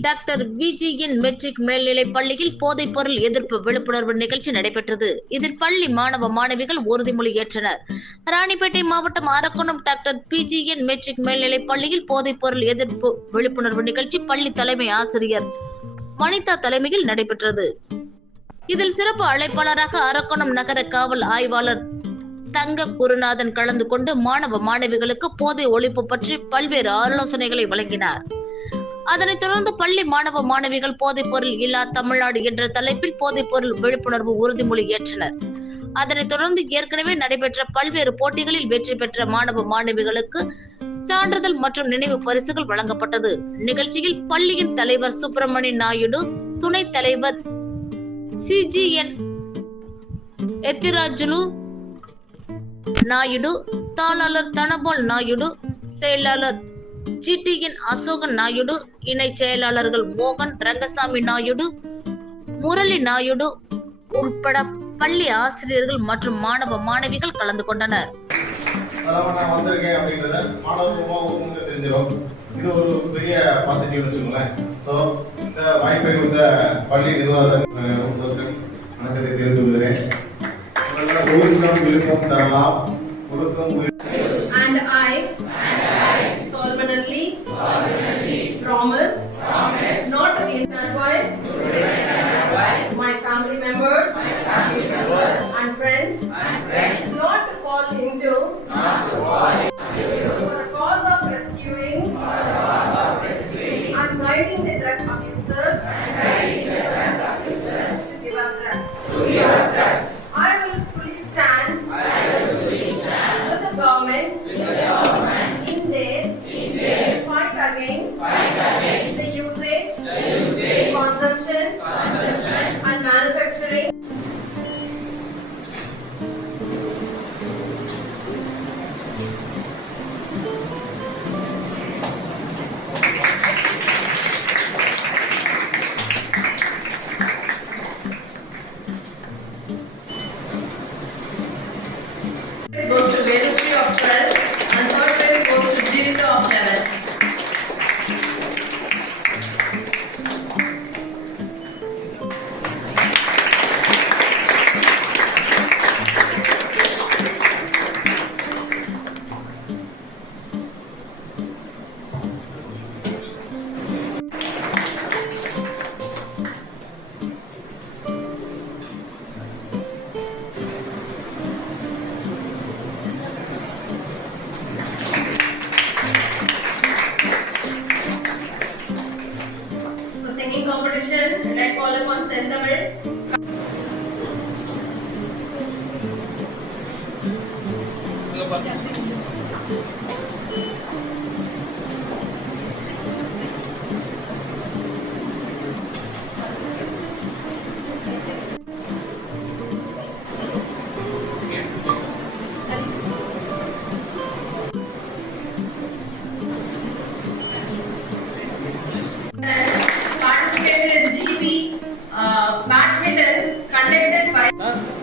Doctor விஜிஎன் matric மேல்நிலைப் பள்ளியில் போதைப் பொருள் எதிர்ப்பு விழிப்புணர்வு நிகழ்ச்சி நடைபெற்றது. இதில் பள்ளி மாணவ மாணவிகள் உறுதிமொழி ஏற்றனர். ராணிப்பேட்டை மாவட்டம் அரக்கோணம் டாக்டர் பிஜிஎன் மெட்ரிக் மேல்நிலைப் பள்ளியில் போதைப் பொருள் எதிர்ப்பு விழிப்புணர்வு நிகழ்ச்சி பள்ளி தலைமை ஆசிரியர் வனிதா தலைமையில் நடைபெற்றது. இதில் சிறப்பு அழைப்பாளராக அரக்கோணம் நகர காவல் ஆய்வாளர் தங்க குருநாதன் கலந்து கொண்டு மாணவ மாணவிகளுக்கு போதை ஒழிப்பு பற்றி பல்வேறு ஆலோசனைகளை வழங்கினார். அதனைத் தொடர்ந்து பள்ளி மாணவ மாணவிகள் போதைப் பொருள் இல்லா தமிழ்நாடு என்ற தலைப்பில் போதைப் பொருள் விழிப்புணர்வு உறுதிமொழி ஏற்றனர். அதனைத் தொடர்ந்து ஏற்கனவே நடைபெற்ற பல்வேறு போட்டிகளில் வெற்றி பெற்ற மாணவ மாணவிகளுக்கு சான்றிதழ் மற்றும் நினைவு பரிசுகள் வழங்கப்பட்டது. நிகழ்ச்சியில் பள்ளியின் தலைவர் சுப்பிரமணி நாயுடு துணைத் தலைவர் சிஜிஎன் எத்திராஜுலு நாயுடு தாளாளர் தனபால் நாயுடு செயலாளர் ஜிடியின் அசோகன் நாயுடு இணை செயலாளர்கள் மோகன் ரங்கசாமி நாயுடு முரளி நாயுடு உட்பட பள்ளி ஆசிரியர்கள் மற்றும் மாணவ மாணவிகள் கலந்து கொண்டனர். இது ஒரு பெரிய பாசிட்டிவ் வச்சுக்கோங்களேன். ஸோ இந்த வாய்ப்பை கொடுத்த பள்ளி நிர்வாகம் வணக்கத்தை தெரிந்து கொள்கிறேன். உங்களோட ஒழுக்கம் தரலாம். ஒழுக்கம் amén? பொன் செந்தமிழ் Thank you. Huh?